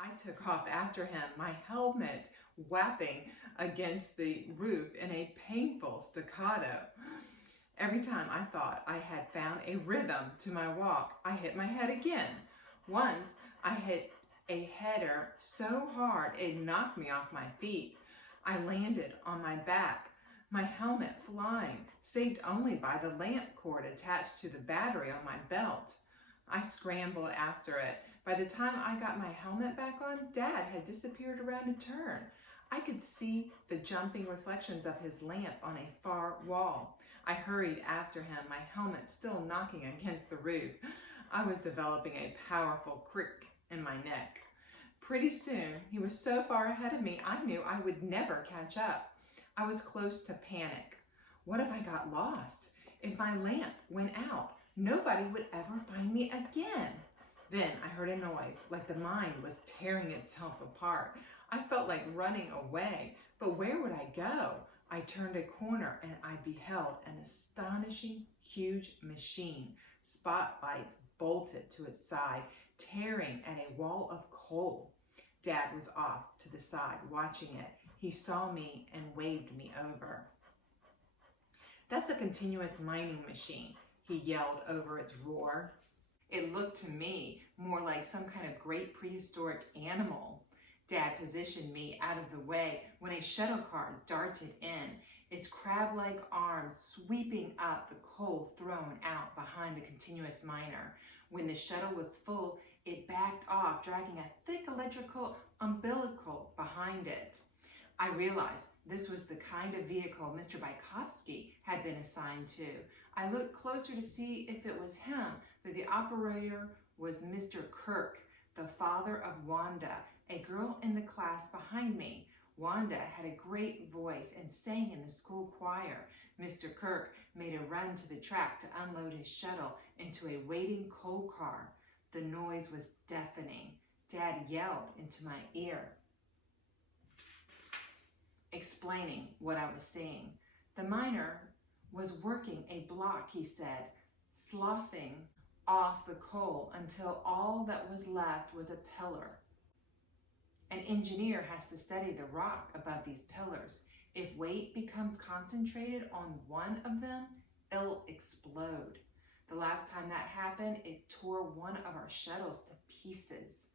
I took off after him, my helmet whapping against the roof in a painful staccato. Every time I thought I had found a rhythm to my walk, I hit my head again. Once I hit a header so hard it knocked me off my feet. I landed on my back, my helmet flying, saved only by the lamp cord attached to the battery on my belt. I scrambled after it. By the time I got my helmet back on, Dad had disappeared around a turn. I could see the jumping reflections of his lamp on a far wall. I hurried after him, my helmet still knocking against the roof. I was developing a powerful crick in my neck. Pretty soon, he was so far ahead of me, I knew I would never catch up. I was close to panic. What if I got lost? If my lamp went out, nobody would ever find me again. Then I heard a noise, like the mine was tearing itself apart. I felt like running away, but where would I go? I turned a corner and I beheld an astonishing, huge machine, spotlights bolted to its side, tearing at a wall of coal. Dad was off to the side watching it. He saw me and waved me over. "That's a continuous mining machine," he yelled over its roar. It looked to me more like some kind of great prehistoric animal. Dad positioned me out of the way when a shuttle car darted in, its crab-like arms sweeping up the coal thrown out behind the continuous miner. When the shuttle was full, it backed off, dragging a thick electrical umbilical behind it. I realized this was the kind of vehicle Mr. Bykowski had been assigned to. I looked closer to see if it was him, but the operator was Mr. Kirk, the father of Wanda, a girl in the class behind me. Wanda had a great voice and sang in the school choir. Mr. Kirk made a run to the track to unload his shuttle into a waiting coal car. The noise was deafening. Dad yelled into my ear, explaining what I was seeing. The miner was working a block, he said, sloughing off the coal until all that was left was a pillar. An engineer has to steady the rock above these pillars. If weight becomes concentrated on one of them, it'll explode. The last time that happened, it tore one of our shuttles to pieces.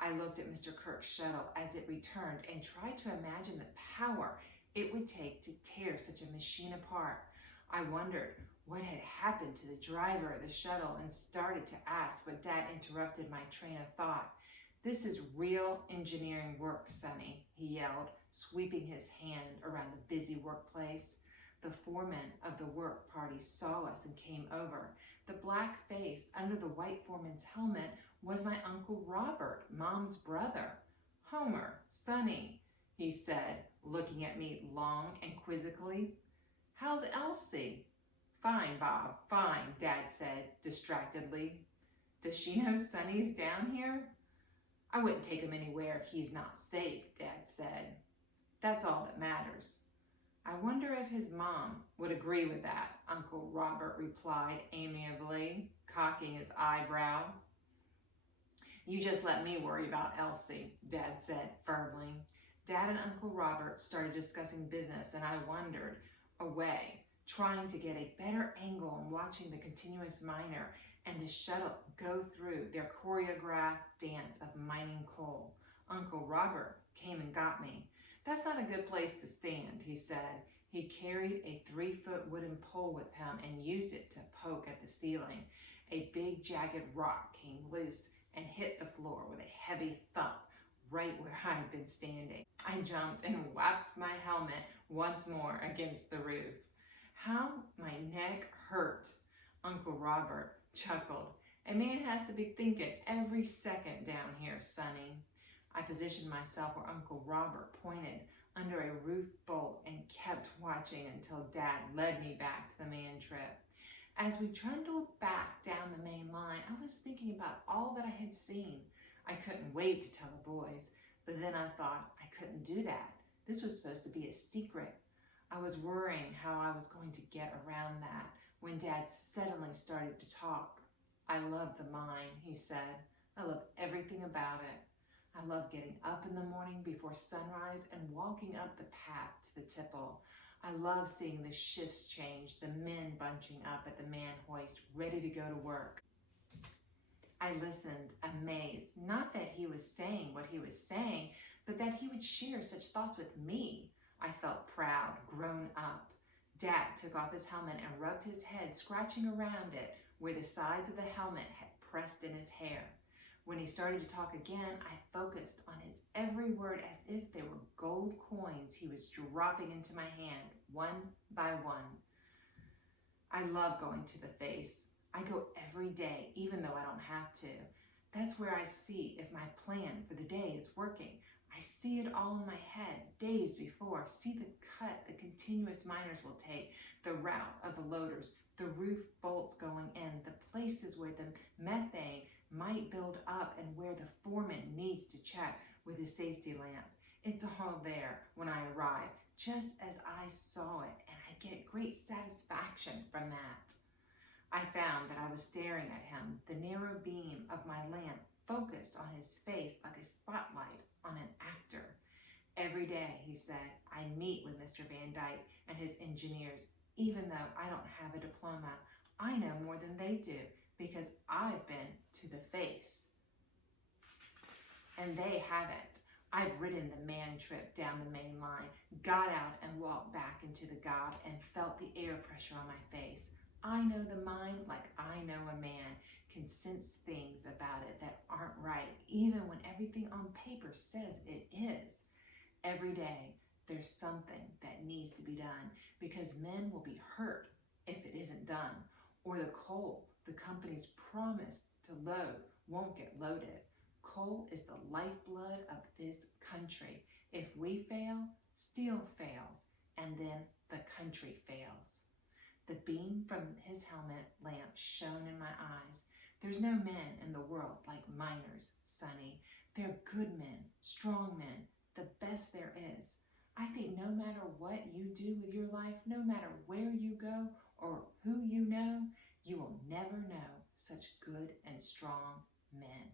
I looked at Mr. Kirk's shuttle as it returned and tried to imagine the power it would take to tear such a machine apart. I wondered what had happened to the driver of the shuttle and started to ask, but Dad interrupted my train of thought. "This is real engineering work, Sonny," he yelled, sweeping his hand around the busy workplace. The foreman of the work party saw us and came over. The black face under the white foreman's helmet was my Uncle Robert, Mom's brother. "Homer, Sonny," he said, looking at me long and quizzically. "How's Elsie?" "Fine, Bob, fine," Dad said distractedly. "Does she know Sonny's down here?" "I wouldn't take him anywhere he's not safe," Dad said. "That's all that matters." "I wonder if his mom would agree with that," Uncle Robert replied amiably, cocking his eyebrow. "You just let me worry about Elsie," Dad said firmly. Dad and Uncle Robert started discussing business, and I wandered away, trying to get a better angle on watching the continuous miner and the shuttle go through their choreographed dance of mining coal. Uncle Robert came and got me. "That's not a good place to stand," he said. He carried a 3-foot wooden pole with him and used it to poke at the ceiling. A big jagged rock came loose and hit the floor with a heavy thump right where I had been standing. I jumped and whacked my helmet once more against the roof. How my neck hurt. Uncle Robert chuckled. "A man has to be thinking every second down here, Sonny." I positioned myself where Uncle Robert pointed under a roof bolt and kept watching until Dad led me back to the man trip. As we trundled back down the main line, I was thinking about all that I had seen. I couldn't wait to tell the boys, but then I thought I couldn't do that. This was supposed to be a secret. I was worrying how I was going to get around that when Dad suddenly started to talk. "I love the mine," he said. "I love everything about it. I love getting up in the morning before sunrise and walking up the path to the tipple. I love seeing the shifts change, the men bunching up at the man hoist, ready to go to work. I listened, amazed, not that he was saying what he was saying, but that he would share such thoughts with me. I felt proud, grown up. Dad took off his helmet and rubbed his head, scratching around it where the sides of the helmet had pressed in his hair. When he started to talk again, I focused on his every word as if they were gold coins he was dropping into my hand, one by one. I love going to the face. I go every day, even though I don't have to. That's where I see if my plan for the day is working. I see it all in my head days before, see the cut the continuous miners will take, the route of the loaders, the roof bolts going in, the places where the methane might build up and where the foreman needs to check with his safety lamp. It's all there when I arrive, just as I saw it, and I get great satisfaction from that. I found that I was staring at him, the narrow beam of my lamp focused on his face like a spotlight on an actor. Every day, he said, I meet with Mr. Van Dyke and his engineers. Even though I don't have a diploma, I know more than they do because I've been to the face. And they haven't. I've ridden the man trip down the main line, got out and walked back into the gob and felt the air pressure on my face. I know the mind like I know a man, can sense things about it that aren't right, even when everything on paper says it is. Every day, there's something that needs to be done because men will be hurt if it isn't done, or the coal the companies promised to load won't get loaded. Coal is the lifeblood of this country. If we fail, steel fails, and then the country fails. The beam from his helmet lamp shone in my eyes. There's no men in the world like miners, Sonny. They're good men, strong men, the best there is. I think no matter what you do with your life, no matter where you go or who you know, you will never know such good and strong men.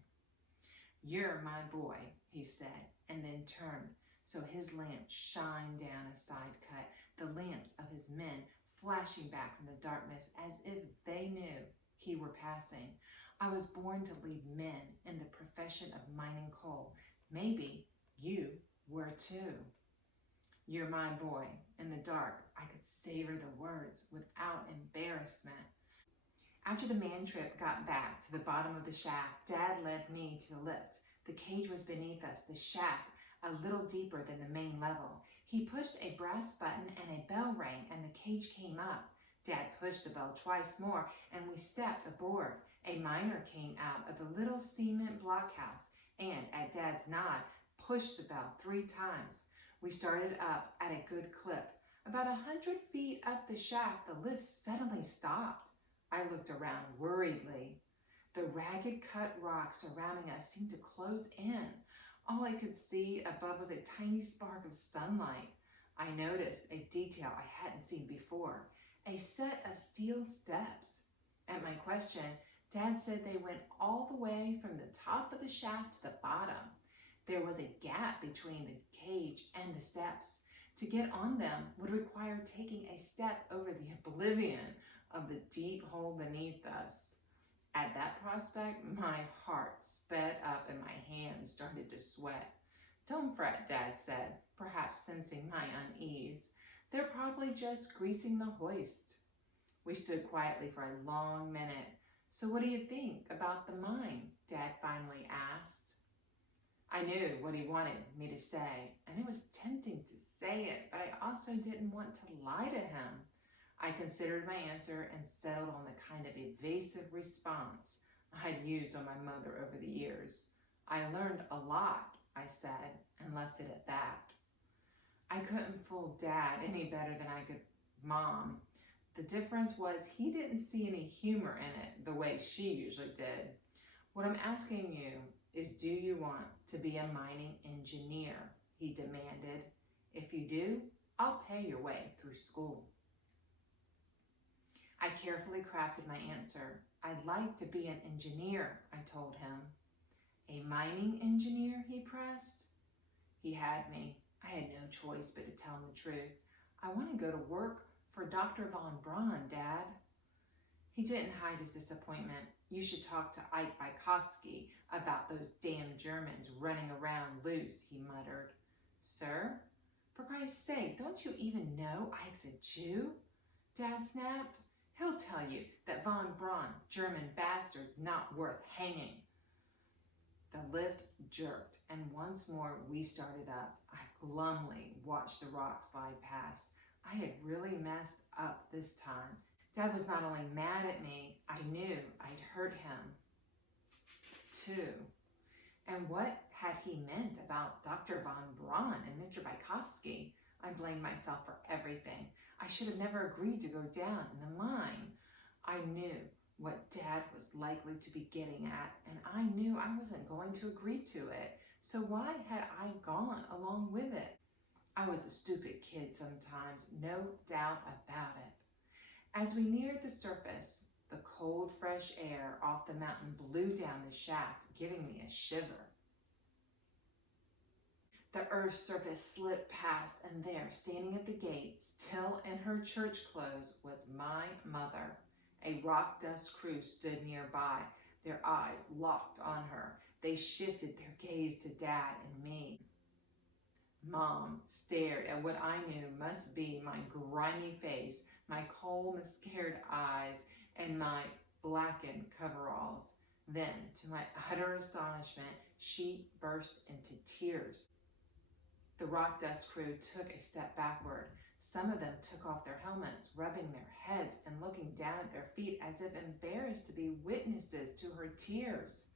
You're my boy, he said, and then turned so his lamp shined down a side cut, the lamps of his men flashing back from the darkness as if they knew he were passing. I was born to lead men in the profession of mining coal. Maybe you were too. You're my boy. In the dark, I could savor the words without embarrassment. After the man trip got back to the bottom of the shaft, Dad led me to the lift. The cage was beneath us, the shaft a little deeper than the main level. He pushed a brass button and a bell rang and the cage came up. Dad pushed the bell twice more and we stepped aboard. A miner came out of the little cement blockhouse and, at Dad's nod, pushed the bell 3 times. We started up at a good clip. About 100 feet up the shaft, the lift suddenly stopped. I looked around worriedly. The ragged cut rocks surrounding us seemed to close in. All I could see above was a tiny spark of sunlight. I noticed a detail I hadn't seen before, a set of steel steps. At my question, Dad said they went all the way from the top of the shaft to the bottom. There was a gap between the cage and the steps. To get on them would require taking a step over the oblivion of the deep hole beneath us. At that prospect, my heart sped up and my hands started to sweat. Don't fret, Dad said, perhaps sensing my unease. They're probably just greasing the hoist. We stood quietly for a long minute. So what do you think about the mine? Dad finally asked. I knew what he wanted me to say, and it was tempting to say it, but I also didn't want to lie to him. I considered my answer and settled on the kind of evasive response I'd used on my mother over the years. I learned a lot, I said, and left it at that. I couldn't fool Dad any better than I could Mom. The difference was he didn't see any humor in it the way she usually did. What I'm asking you is, do you want to be a mining engineer? He demanded. If you do, I'll pay your way through school. I carefully crafted my answer. I'd like to be an engineer, I told him. A mining engineer, he pressed. He had me. I had no choice but to tell him the truth. I want to go to work for Dr. Von Braun, Dad. He didn't hide his disappointment. You should talk to Ike Bykowski about those damn Germans running around loose, he muttered. Sir? For Christ's sake, don't you even know Ike's a Jew? Dad snapped. He'll tell you that Von Braun, German bastard's not worth hanging. The lift jerked, and once more we started up. I glumly watched the rock slide past. I had really messed up this time. Dad was not only mad at me, I knew I'd hurt him, too. And what had he meant about Dr. Von Braun and Mr. Bykowski? I blamed myself for everything. I should have never agreed to go down in the mine. I knew what Dad was likely to be getting at, and I knew I wasn't going to agree to it. So why had I gone along with it? I was a stupid kid sometimes, no doubt about it. As we neared the surface, the cold, fresh air off the mountain blew down the shaft, giving me a shiver. The earth's surface slipped past, and there, standing at the gate, still in her church clothes, was my mother. A rock dust crew stood nearby, their eyes locked on her. They shifted their gaze to Dad and me. Mom stared at what I knew must be my grimy face, my cold, mascared eyes, and my blackened coveralls. Then, to my utter astonishment, she burst into tears. The rock dust crew took a step backward. Some of them took off their helmets, rubbing their heads and looking down at their feet as if embarrassed to be witnesses to her tears.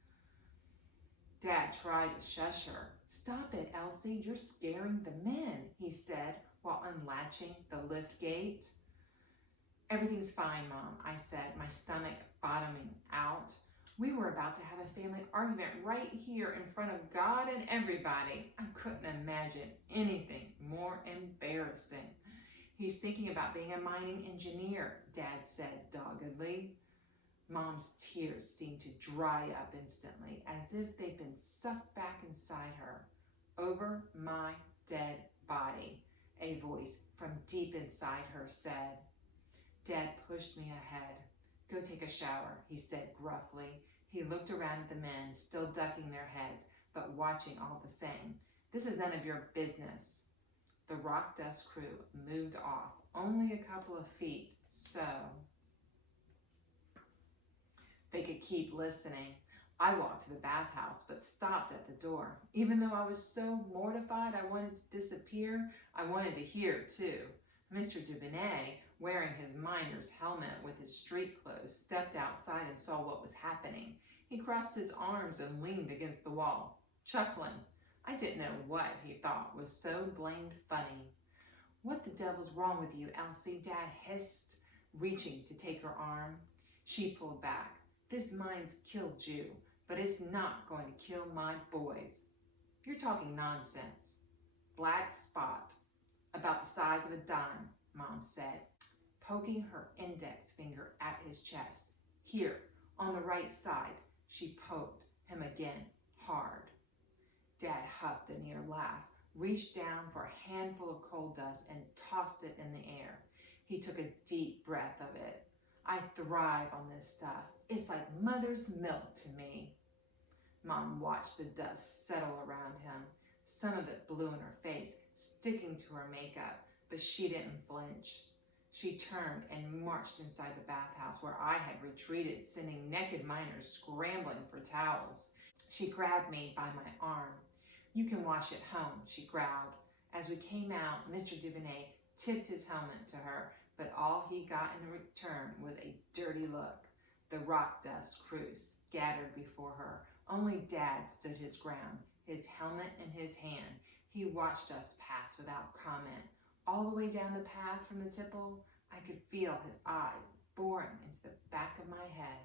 Dad tried to shush her. Stop it, Elsie, you're scaring the men, he said while unlatching the lift gate. Everything's fine, Mom, I said, my stomach bottoming out. We were about to have a family argument right here in front of God and everybody. I couldn't imagine anything more embarrassing. He's thinking about being a mining engineer, Dad said doggedly. Mom's tears seemed to dry up instantly, as if they'd been sucked back inside her. Over my dead body, a voice from deep inside her said. Dad pushed me ahead. Go take a shower, he said gruffly. He looked around at the men, still ducking their heads, but watching all the same. This is none of your business. The rock dust crew moved off, only a couple of feet, so they could keep listening. I walked to the bathhouse, but stopped at the door. Even though I was so mortified I wanted to disappear, I wanted to hear too. Mr. Dubonnet, wearing his miner's helmet with his street clothes, stepped outside and saw what was happening. He crossed his arms and leaned against the wall, chuckling. I didn't know what he thought was so blamed funny. What the devil's wrong with you, Elsie? Dad hissed, reaching to take her arm. She pulled back. This mine's killed you, but it's not going to kill my boys. You're talking nonsense. Black spot, about the size of a dime, Mom said, poking her index finger at his chest. Here, on the right side, she poked him again, hard. Dad huffed a near laugh, reached down for a handful of coal dust and tossed it in the air. He took a deep breath of it. I thrive on this stuff. It's like mother's milk to me. Mom watched the dust settle around him. Some of it blew in her face, sticking to her makeup, but she didn't flinch. She turned and marched inside the bathhouse where I had retreated, sending naked miners scrambling for towels. She grabbed me by my arm. You can wash at home, she growled. As we came out, Mr. Dubonnet tipped his helmet to her, but all he got in return was a dirty look. The rock dust crew scattered before her. Only Dad stood his ground, his helmet in his hand. He watched us pass without comment. All the way down the path from the tipple, I could feel his eyes boring into the back of my head.